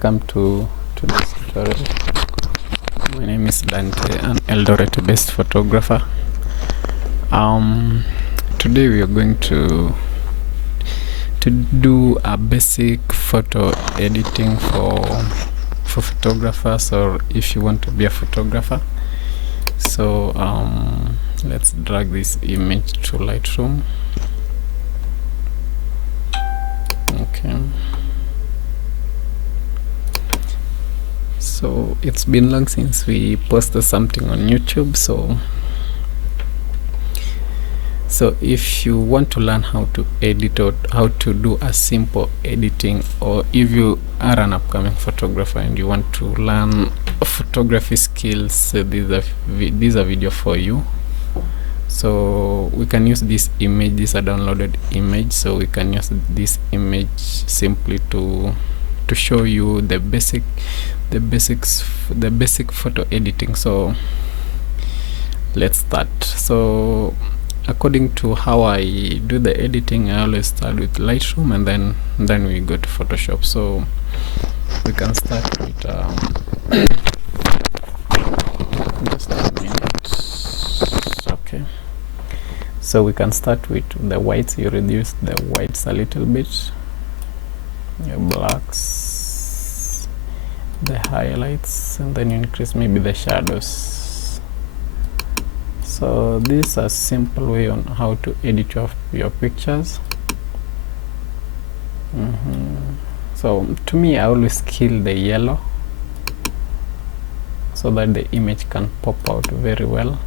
Welcome to today's tutorial. My name is Dante, an Eldoret-based photographer. Today we are going to do a basic photo editing for photographers, or if you want to be a photographer. So let's drag this image to Lightroom. Okay. So it's been long since we posted something on YouTube, so if you want to learn how to edit or how to do a simple editing, or if you are an upcoming photographer and you want to learn photography skills, this is a video for you. So we can use this image. This is a downloaded image, so we can use this image simply to show you the basic photo editing. So let's start. So according to how I do the editing, I always start with Lightroom and then we go to Photoshop. So we can start with just a minute. Okay, so we can start with the whites. You reduce the whites a little bit, your blacks, the highlights, and then you increase maybe the shadows. So this is a simple way on how to edit your pictures. So to me, I always kill the yellow so that the image can pop out very well.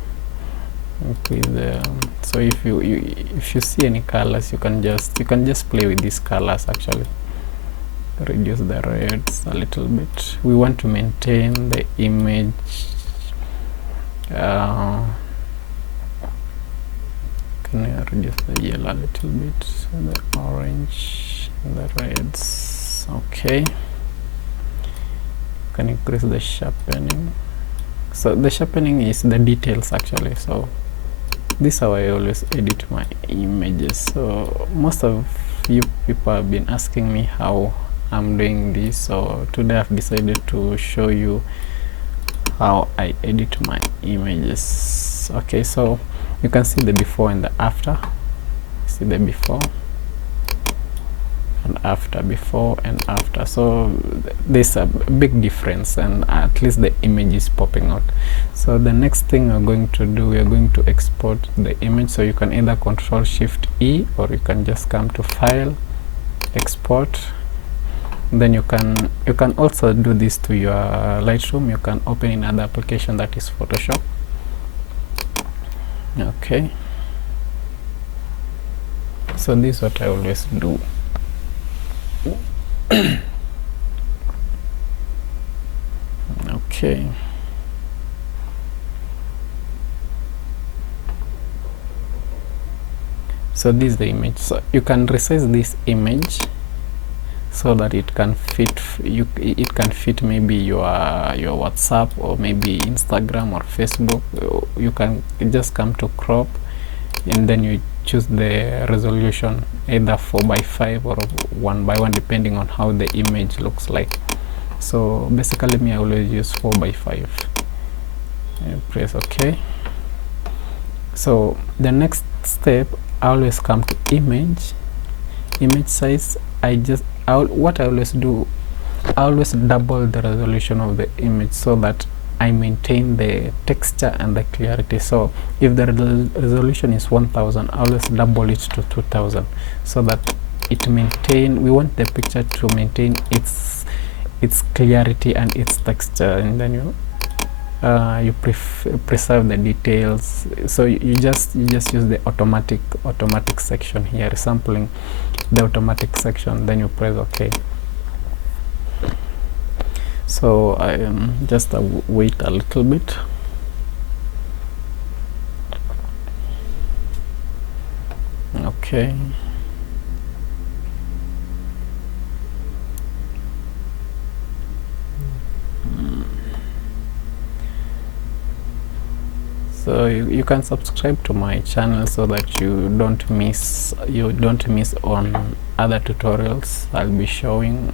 So if you see any colors, you can just play with these colors. Actually, reduce the reds a little bit. We want to maintain the image can I reduce the yellow a little bit, the orange, the reds. Okay, can increase the sharpening. So the sharpening is the details actually. So this is how I always edit my images. So most of you people have been asking me how I'm doing this, so today I've decided to show you how I edit my images. Okay, so you can see the before and the after. See the before and after, before and after. So there's a big difference, and at least the image is popping out. So the next thing we're going to do, we are going to export the image. So you can either Control-Shift-E, or you can just come to File, Export. Then you can also do this to your Lightroom. You can open in another application, that is Photoshop. Okay, so this is what I always do. Okay, so this is the image. So you can resize this image so that it can fit it can fit maybe your WhatsApp or maybe Instagram or Facebook. You can just come to crop, and then you choose the resolution, either 4:5 or 1:1, depending on how the image looks like. So basically me, I always use 4:5. Press OK. So the next step, I always come to image size. What I always do, I always double the resolution of the image so that I maintain the texture and the clarity. So if the resolution is 1000, I always double it to 2000 so that we want the picture to maintain its clarity and its texture, and then you preserve the details. So you just use the automatic section here, sampling the automatic section, then you press OK. So I just wait a little bit. Okay, so you can subscribe to my channel so that you don't miss on other tutorials I'll be showing.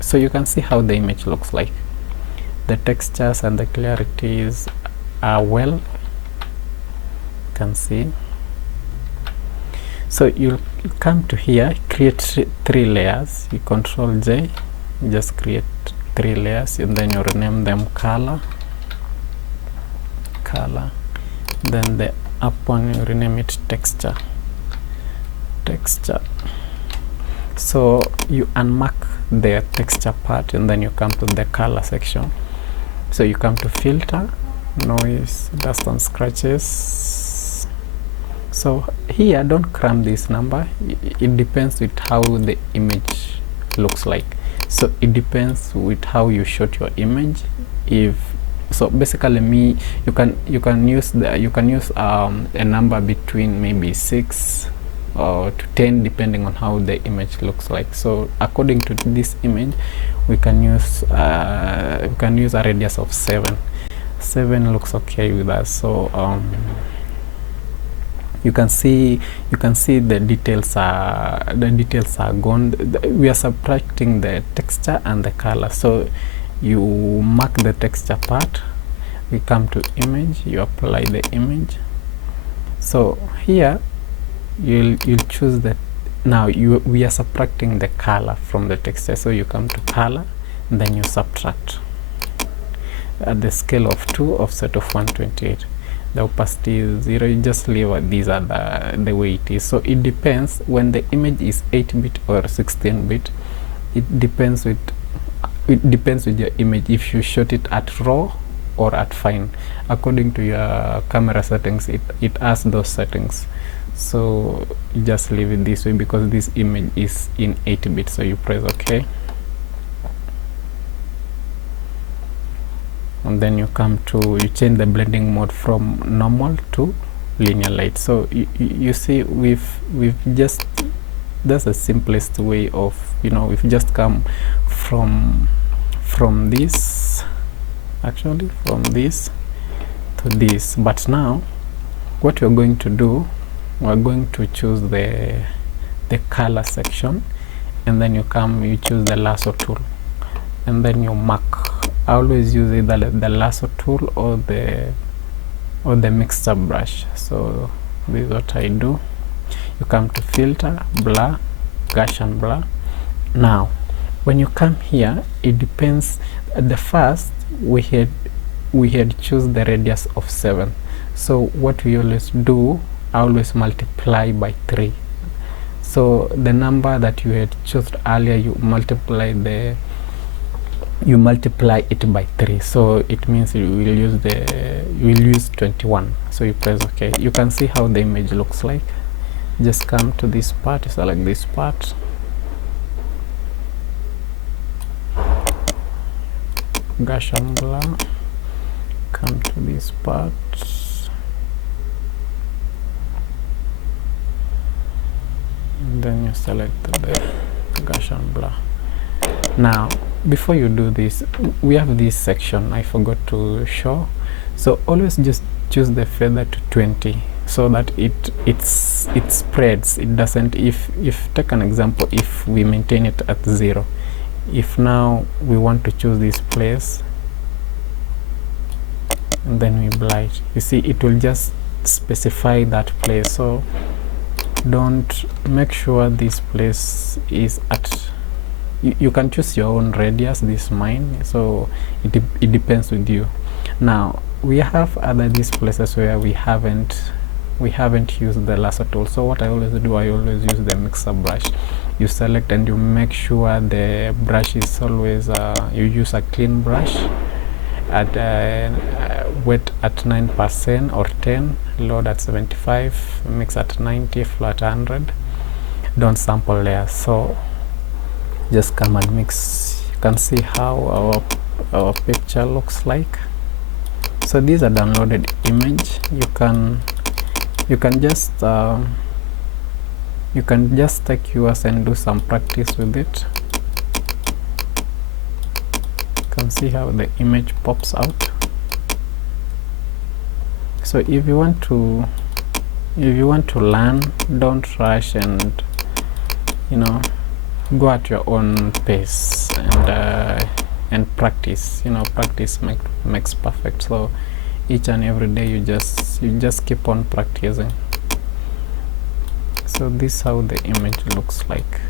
so you can see how the image looks like. The textures and the clarities are well, you can see. So you'll come to here, create three layers. You Control J, just create 3 layers, and then you rename them color. Then the up one, you rename it texture. So you unmark the texture part, and then you come to the color section. So you come to filter, noise, dust and scratches. So here, don't cram this number. It depends with how the image looks like. So it depends with how you shot your image. So basically, you can use a number between maybe 6 to 10, depending on how the image looks like. So according to this image, we can use a radius of 7. 7 looks okay with us. So you can see the details are gone. We are subtracting the texture and the color. So you mark the texture part, we come to image, you apply the image. So here you'll choose that. Now we are subtracting the color from the texture, so you come to color, and then you subtract at the scale of 2, offset of 128. The opacity is 0. You just leave these are the way it is. So it depends when the image is 8-bit or 16-bit. It depends with your image, if you shot it at raw or at fine. According to your camera settings, it has those settings. So you just leave it this way because this image is in 8-bit. So you press OK, and then you change the blending mode from normal to linear light. So you see that's the simplest way of, we've just come from this to this. But now what we're going to do, we're going to choose the color section, and then you choose the lasso tool, and then you mark. I always use either the lasso tool or the mixer brush. So this is what I do. You come to filter, blur, Gaussian blur. Now when you come here, it depends. At the first we had choose the radius of 7. So what we always do, I always multiply by 3. So the number that you had chosen earlier, you multiply it by 3. So it means you will use 21. So you press OK. You can see how the image looks like. Just come to this part, select this part, Gaussian blur, come to this part, and then you select the Gaussian blur. Now before you do this, we have this section I forgot to show. So always just choose the feather to 20, so that it spreads. It doesn't, if take an example, if we maintain it at 0, if now we want to choose this place and then we blur it, you see it will just specify that place. So don't, make sure this place is at, you can choose your own radius, this mine, so it depends with you. Now we have these places where we haven't used the lasso tool. So what I always do, I always use the mixer brush. You select and you make sure the brush is always you use a clean brush at wet at 9% or 10, load at 75, mix at 90, flow at 100. Don't sample layers. So just come and mix. You can see how our picture looks like. So these are downloaded image. You can just take yours and do some practice with it. You can see how the image pops out. So if you want to learn, don't rush and go at your own pace and practice. You know, practice makes perfect. So each and every day you just keep on practicing. So this is how the image looks like.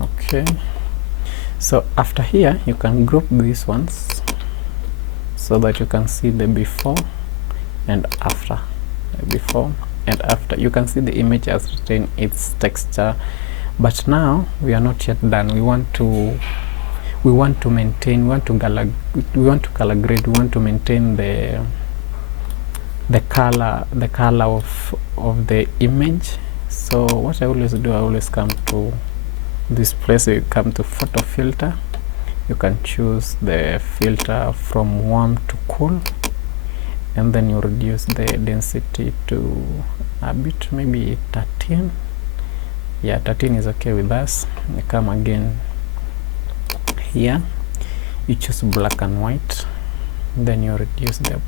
Okay, so after here you can group these ones so that you can see the before and after. Before and after, you can see the image has retained its texture, but now we are not yet done. We want to maintain, we want to color grade, we want to maintain the color of the image. So what I always do, I always come to this place. You come to photo filter, you can choose the filter from warm to cool, and then you reduce the density to a bit, maybe 13. Yeah, 13 is okay with us. You come again here, you choose black and white, then you reduce the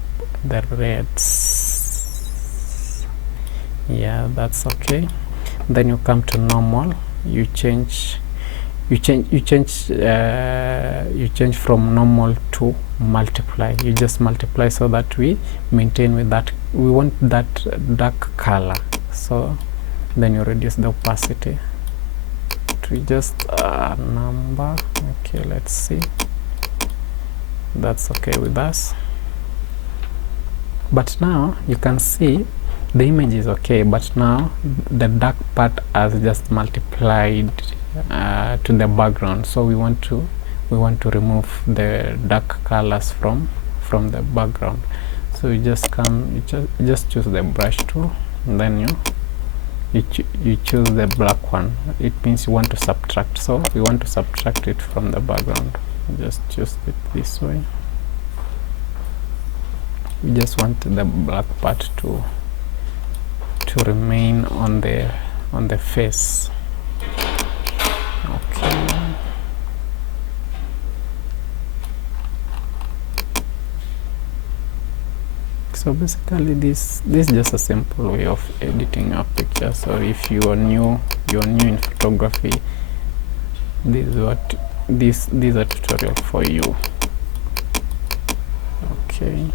reds. Yeah, that's okay. Then you come to normal, you change from normal to multiply. You just multiply so that we maintain with that, we want that dark color. So then you reduce the opacity to just a number. Okay, let's see, that's okay with us. But now you can see the image is okay, but now the dark part has just multiplied to the background. So we want to remove the dark colors from the background. So you just come, you just choose the brush tool, and then you choose the black one. It means you want to subtract, so we want to subtract it from the background. Just choose it this way. We just want the black part to remain on the face. Okay. So basically this is just a simple way of editing a picture. So if you are new in photography, this is a tutorial for you. Okay.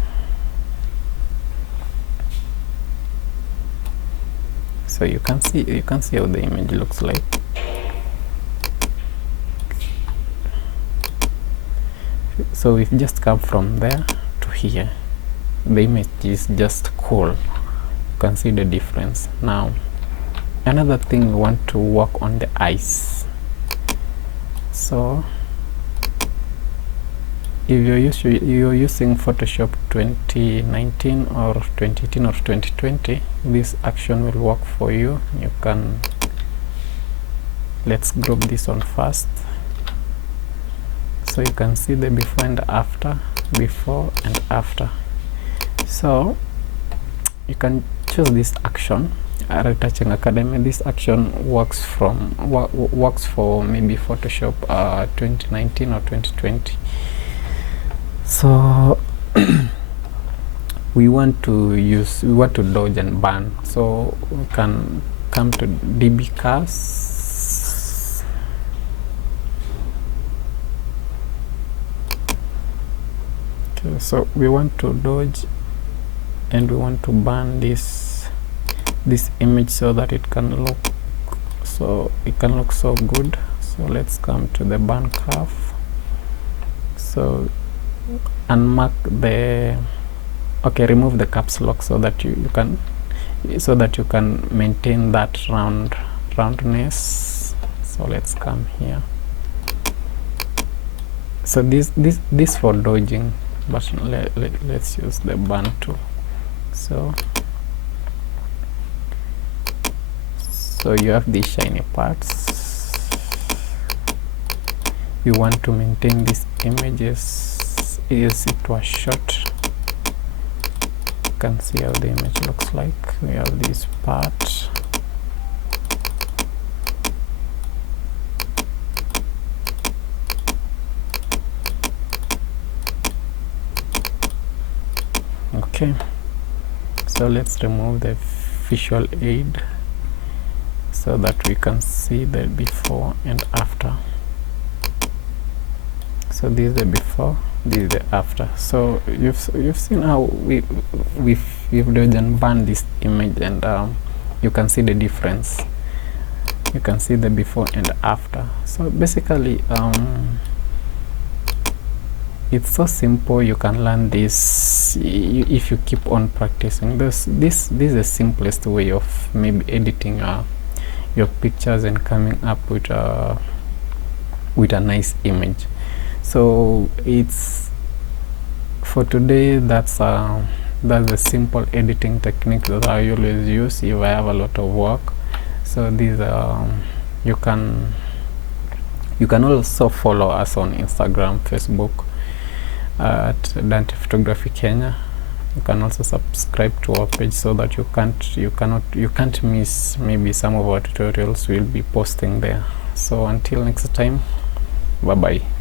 So you can see how the image looks like. So we've just come from there to here. The image is just cool. You can see the difference. Now another thing, we want to work on the eyes. So if you're using Photoshop 2019 or 2018 or 2020, this action will work for you. You can, let's group this one first. So you can see the before and after, before and after. So you can choose this action, Retouching Academy. This action works for maybe Photoshop 2019 or 2020. So we want to dodge and burn. So we can come to DB cars. Okay, so we want to dodge and we want to burn this image so that it can look so good. So let's come to the burn curve. So unmark the, okay, remove the caps lock so that you can maintain that roundness. So let's come here. So this for dodging, but let's use the burn tool. So you have these shiny parts. We want to maintain these images as it was shot. You can see how the image looks like. We have this part. Okay, so let's remove the visual aid so that we can see the before and after. So this is the before, this is the after. So you've seen how we've dodged and burned this image, and you can see the difference. You can see the before and after. So basically it's so simple. You can learn this if you keep on practicing. This is the simplest way of maybe editing your pictures and coming up with a nice image. So it's for today. That's a simple editing technique that I always use if I have a lot of work. So these you can also follow us on Instagram, Facebook at Dante Photography Kenya. You can also subscribe to our page so that you can't miss maybe some of our tutorials we'll be posting there. So until next time, bye bye.